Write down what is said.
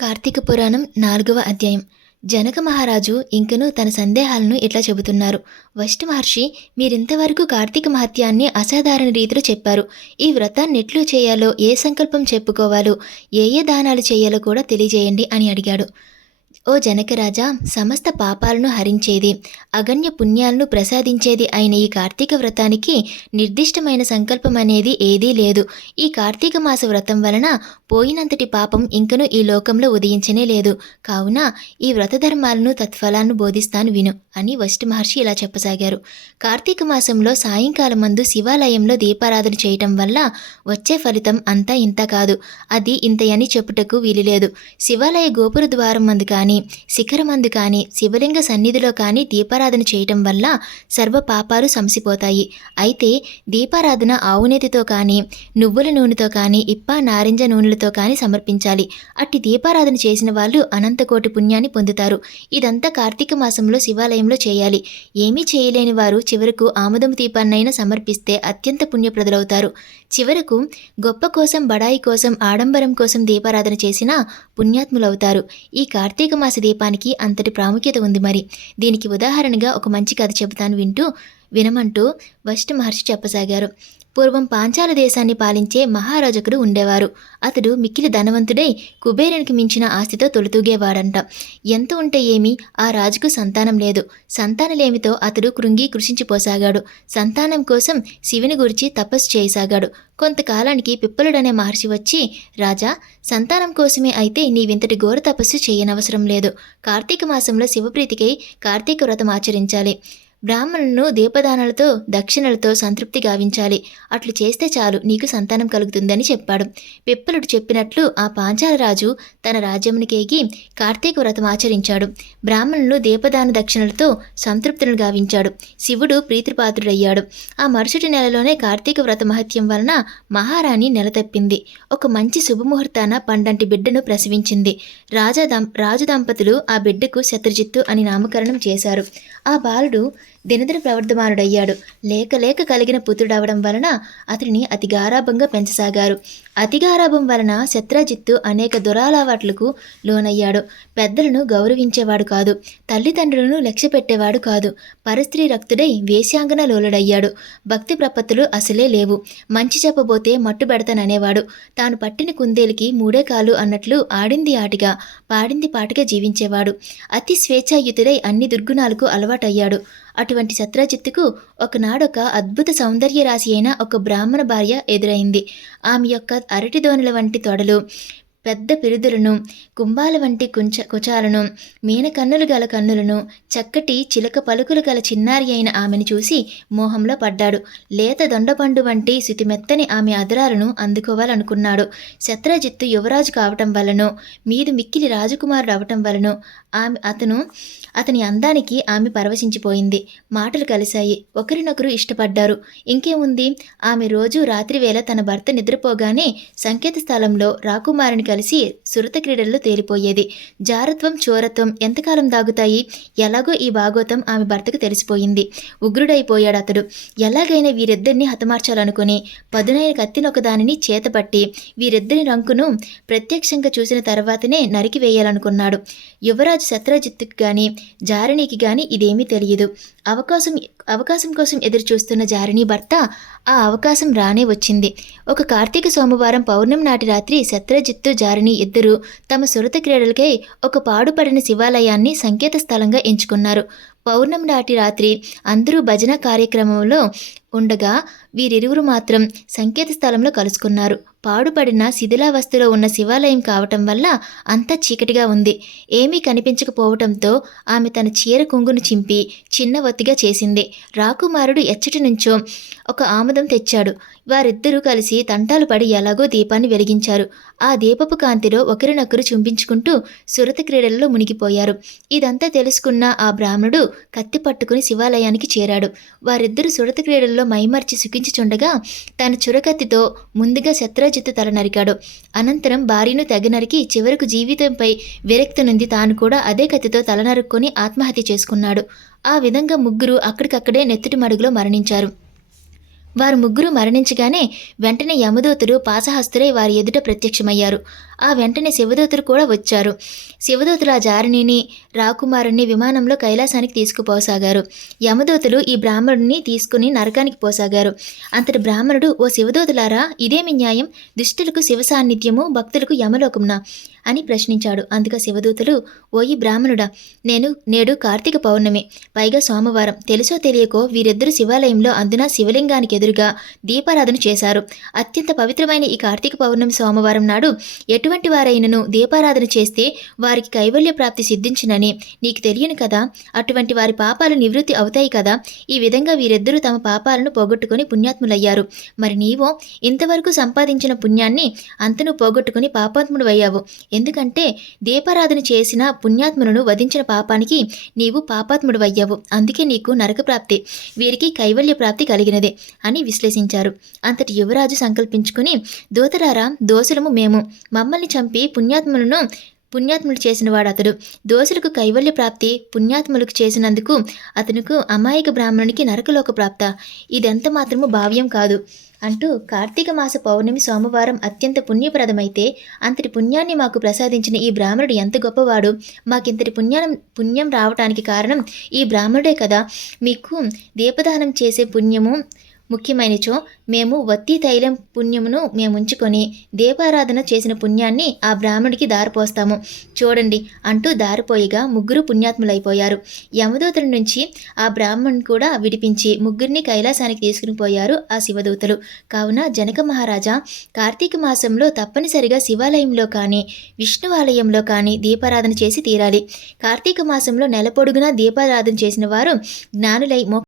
కార్తీక పురాణం నాలుగవ అధ్యాయం. జనక మహారాజు ఇంకనూ తన సందేహాలను ఇట్లా చెబుతున్నారు? వష్టి మహర్షి మీరింతవరకు కార్తీక మహత్యాన్ని అసాధారణ రీతిలో చెప్పారు. ఈ వ్రతాన్ని ఎట్లు చేయాలో ఏ సంకల్పం చెప్పుకోవాలో ఏ ఏ దానాలు చేయాలో కూడా తెలియజేయండి అని అడిగాడు. ఓ జనకరాజా సమస్త పాపాలను హరించేది అగణ్య పుణ్యాలను ప్రసాదించేది అయిన ఈ కార్తీక వ్రతానికి నిర్దిష్టమైన సంకల్పం అనేది ఏదీ లేదు. ఈ కార్తీక మాస వ్రతం వలన పోయినంతటి పాపం ఇంకను ఈ లోకంలో ఉదయించనే లేదు. కావున ఈ వ్రత ధర్మాలను తత్ఫలాన్ని బోధిస్తాను విను అని వశిష్ఠ మహర్షి ఇలా చెప్పసాగారు. కార్తీక మాసంలో సాయంకాలం మందు శివాలయంలో దీపారాధన చేయటం వల్ల వచ్చే ఫలితం అంతా ఇంత కాదు. అది ఇంతయని చెప్పుటకు వీలులేదు శివాలయ గోపుర ద్వారం మందు కానీ శిఖరమందు కానీ శివలింగ సన్నిధిలో కానీ దీపారాధన చేయటం వల్ల సర్వ పాపాలు సంసిపోతాయి అయితే దీపారాధన ఆవునేతితో కానీ నువ్వుల నూనెతో కానీ ఇప్ప నారింజ నూనెలతో కానీ సమర్పించాలి. అట్టి దీపారాధన చేసిన వాళ్ళు అనంతకోటి పుణ్యాన్ని పొందుతారు. ఇదంతా కార్తీక మాసంలో శివాలయంలో చేయాలి. ఏమీ చేయలేని వారు చివరకు ఆముదం దీపాన్నైనా సమర్పిస్తే అత్యంత పుణ్యప్రదులవుతారు. చివరకు గొప్ప కోసం బడాయి కోసం ఆడంబరం కోసం దీపారాధన చేసినా పుణ్యాత్ములవుతారు. ఈ కార్తీక మాస దీపానికి అంతటి ప్రాముఖ్యత ఉంది మరి. దీనికి ఉదాహరణగా ఒక మంచి కథ చెబుతాను వింటూ వినమంటూ వశిష్ఠ మహర్షి చెప్పసాగారు. పూర్వం పాంచాల దేశాన్ని పాలించే మహారాజకుడు ఉండేవారు. అతడు మిక్కిలి ధనవంతుడై కుబేరునికి మించిన ఆస్తితో తొలుతూగేవాడంట. ఎంత ఉంటే ఏమి ఆ రాజుకు సంతానం లేదు. సంతానలేమితో అతడు కృంగి కృషించిపోసాగాడు. సంతానం కోసం శివుని గురించి తపస్సు చేయసాగాడు. కొంతకాలానికి పిప్పలుడనే మహర్షి వచ్చి రాజా సంతానం కోసమే అయితే నీవింతటి ఘోర తపస్సు చేయనవసరం లేదు. కార్తీక మాసంలో శివప్రీతికై కార్తీక వ్రతం ఆచరించాలి. బ్రాహ్మణులను దీపదానాలతో దక్షిణలతో సంతృప్తి గావించాలి. అట్లు చేస్తే చాలు నీకు సంతానం కలుగుతుందని చెప్పాడు. పిప్పలుడు చెప్పినట్లు ఆ పాంచాల రాజు తన రాజ్యమునికేగి కార్తీక వ్రతం ఆచరించాడు. బ్రాహ్మణులు దీపదాన దక్షిణలతో సంతృప్తులను గావించాడు. శివుడు ప్రీతిపాత్రుడయ్యాడు. ఆ మరుసటి నెలలోనే కార్తీక వ్రత మహత్యం వలన మహారాణి నెల తప్పింది ఒక మంచి శుభముహూర్తాన పండంటి బిడ్డను ప్రసవించింది. రాజా దం రాజు దంపతులు ఆ బిడ్డకు శత్రుజిత్తు అని నామకరణం చేశారు. ఆ బాలుడు దినదిన ప్రవర్ధమానుడయ్యాడు. లేక లేక కలిగిన పుత్రుడవడం వలన అతడిని అతి గారాభంగా పెంచసాగారు. అతి గారాభం వలన శత్రజిత్తు అనేక దురాలవాట్లకు లోనయ్యాడు. పెద్దలను గౌరవించేవాడు కాదు. తల్లిదండ్రులను లక్ష్య పెట్టేవాడు కాదు. పరస్త్రీ రక్తుడై వేశ్యాంగన లోలుడయ్యాడు. భక్తి ప్రపత్తులు అసలే లేవు. మంచి చెప్పబోతే మట్టు పెడతాననేవాడు. తాను పట్టిన కుందేలికి మూడే కాలు అన్నట్లు ఆడింది ఆటిగా పాడింది పాటగా జీవించేవాడు. అతి స్వేచ్ఛాయుతుడై అన్ని దుర్గుణాలకు అలవాటయ్యాడు. అటువంటి సత్రాజిత్తుకు ఒకనాడొక అద్భుత సౌందర్య రాశి అయిన ఒక బ్రాహ్మణ భార్య ఎదురైంది. ఆమె యొక్క అరటి అరటిదోనుల వంటి తొడలు పెద్ద పిరుదులను కుంభాల వంటి కుంచ కుచాలను మీన కన్నులు గల కన్నులను చక్కటి చిలక పలుకులు గల చిన్నారి అయిన ఆమెను చూసి మోహంలో పడ్డాడు. లేత దొండపండు వంటి శుతిమెత్తని ఆమె అదరాలను అందుకోవాలనుకున్నాడు. శత్రజిత్తు యువరాజు కావటం వలనో మీదు మిక్కిలి రాజకుమారుడు అవటం వలనో ఆమె అతను అతని అందానికి ఆమె పరవశించిపోయింది. మాటలు కలిశాయి. ఒకరినొకరు ఇష్టపడ్డారు. ఇంకేముంది? ఆమె రోజు రాత్రివేళ తన భర్త నిద్రపోగానే సంకేత స్థలంలో రాకుమారిని కలిసి సురత క్రీడల్లో తేలిపోయేది. జారత్వం చోరత్వం ఎంతకాలం దాగుతాయి? ఎలాగో ఈ భాగోతం ఆమె భర్తకు తెలిసిపోయింది. ఉగ్రుడైపోయాడు అతడు. ఎలాగైనా వీరిద్దరిని హతమార్చాలనుకుని పదునైన కత్తినొక దానిని చేతపట్టి వీరిద్దరి రంకును ప్రత్యక్షంగా చూసిన తర్వాతనే నరికి వేయాలనుకున్నాడు. యువరాజు శత్రజిత్తుకు గాని జారణికి కానీ ఇదేమీ తెలియదు. అవకాశం అవకాశం కోసం ఎదురు చూస్తున్న జారిణి భర్త ఆ అవకాశం రానే వచ్చింది. ఒక కార్తీక సోమవారం పౌర్ణమి నాటి రాత్రి శత్రజిత్తు జారిని ఇద్దరు తమ సురత క్రీడలకై ఒక పాడుపడిన శివాలయాన్ని సంకేత స్థలంగా ఎంచుకున్నారు. పౌర్ణమి నాటి రాత్రి అందరూ భజన కార్యక్రమంలో ఉండగా వీరిరువురు మాత్రం సంకేత స్థలంలో కలుసుకున్నారు. పాడుపడిన శిథిలావస్థలో ఉన్న శివాలయం కావటం వల్ల అంతా చీకటిగా ఉంది. ఏమీ కనిపించకపోవటంతో ఆమె తన చీర కొంగును చింపి చిన్న ఒత్తిగా చేసింది. రాకుమారుడు ఎచ్చటి నుంచో ఒక ఆముదం తెచ్చాడు. వారిద్దరూ కలిసి తంటాలు పడి ఎలాగో దీపాన్ని వెలిగించారు. ఆ దీపపు కాంతిలో ఒకరినొకరు చుంపించుకుంటూ సురత క్రీడల్లో మునిగిపోయారు. ఇదంతా తెలుసుకున్న ఆ బ్రాహ్మణుడు కత్తి పట్టుకుని శివాలయానికి చేరాడు. వారిద్దరూ సురత క్రీడల్లో మైమర్చి సుఖించుచుండగా తన చురకత్తితో ముందుగా శత్రాజిత్తు తల నరికాడు. అనంతరం భార్యను తెగ నరికి చివరకు జీవితంపై విరక్తి నుండి తాను కూడా అదే కత్తితో తల నరుక్కొని ఆత్మహత్య చేసుకున్నాడు. ఆ విధంగా ముగ్గురు అక్కడికక్కడే నెత్తుటి మడుగులో మరణించారు. వారు ముగ్గురు మరణించగానే వెంటనే యమదూతుడు పాసహస్తులై వారి ఎదుట ప్రత్యక్షమయ్యారు. ఆ వెంటనే శివదూతులు కూడా వచ్చారు. శివదూతులు ఆ జారిణిని రాకుమారుణ్ణి విమానంలో కైలాసానికి తీసుకుపోసాగారు. యమదూతులు ఈ బ్రాహ్మణుడిని తీసుకుని నరకానికి పోసాగారు. అంతటి బ్రాహ్మణుడు ఓ శివదూతులారా ఇదేమి న్యాయం? దుష్టులకు శివ సాన్నిధ్యము భక్తులకు యమలోకంనా అని ప్రశ్నించాడు. అందుక శివదూతలు ఓయి బ్రాహ్మణుడా నేను నేడు కార్తీక పౌర్ణమి. పైగా సోమవారం. తెలుసో తెలియకో వీరిద్దరు శివాలయంలో అందున శివలింగానికి ఎదురుగా దీపారాధన చేశారు. అత్యంత పవిత్రమైన ఈ కార్తీక పౌర్ణమి సోమవారం నాడు ఎటువంటి వారైనను దీపారాధన చేస్తే వారికి కైవల్య ప్రాప్తి సిద్ధించునని నీకు తెలియను కదా? అటువంటి వారి పాపాలు నివృత్తి అవుతాయి కదా? ఈ విధంగా వీరిద్దరూ తమ పాపాలను పోగొట్టుకుని పుణ్యాత్ములయ్యారు. మరి నీవో ఇంతవరకు సంపాదించిన పుణ్యాన్ని అంతను పోగొట్టుకుని పాపాత్ముడు అయ్యావు. ఎందుకంటే దీపారాధన చేసిన పుణ్యాత్ములను వధించిన పాపానికి నీవు పాపాత్ముడు అయ్యావు. అందుకే నీకు నరక ప్రాప్తి వీరికి కైవల్య ప్రాప్తి కలిగినదే అని విశ్లేషించారు. అంతటి యువరాజు సంకల్పించుకుని దూతరారా దోసులము మేము. మమ్మ మమ్మల్ని చంపి పుణ్యాత్ములను పుణ్యాత్ములు చేసినవాడు అతడు. దోషులకు కైవల్య ప్రాప్తి పుణ్యాత్ములకు చేసినందుకు అతనుకు అమాయక బ్రాహ్మణునికి నరకలోక ప్రాప్త. ఇదెంత మాత్రము భావ్యం కాదు. అంటూ కార్తీక మాస పౌర్ణమి సోమవారం అత్యంత పుణ్యప్రదమైతే అంతటి పుణ్యాన్ని మాకు ప్రసాదించిన ఈ బ్రాహ్మణుడు ఎంత గొప్పవాడు. మాకింతటి పుణ్యం పుణ్యం రావటానికి కారణం ఈ బ్రాహ్మణుడే కదా. మీకు దీపదానం చేసే పుణ్యము ముఖ్యమైనచో మేము వత్తి తైలం పుణ్యమును మేము ఉంచుకొని దీపారాధన చేసిన పుణ్యాన్ని ఆ బ్రాహ్మడికి దారిపోస్తాము. చూడండి అంటూ దారిపోయిగా ముగ్గురు పుణ్యాత్ములైపోయారు. యమదూతల నుంచి ఆ బ్రాహ్మణ్ కూడా విడిపించి ముగ్గురిని కైలాసానికి తీసుకుని పోయారు ఆ శివదూతలు. కావున జనక మహారాజా కార్తీక మాసంలో తప్పనిసరిగా శివాలయంలో కానీ విష్ణు ఆలయంలో కానీ దీపారాధన చేసి తీరాలి. కార్తీక మాసంలో నెల పొడుగునా దీపారాధన చేసిన వారు జ్ఞానులై మోక్ష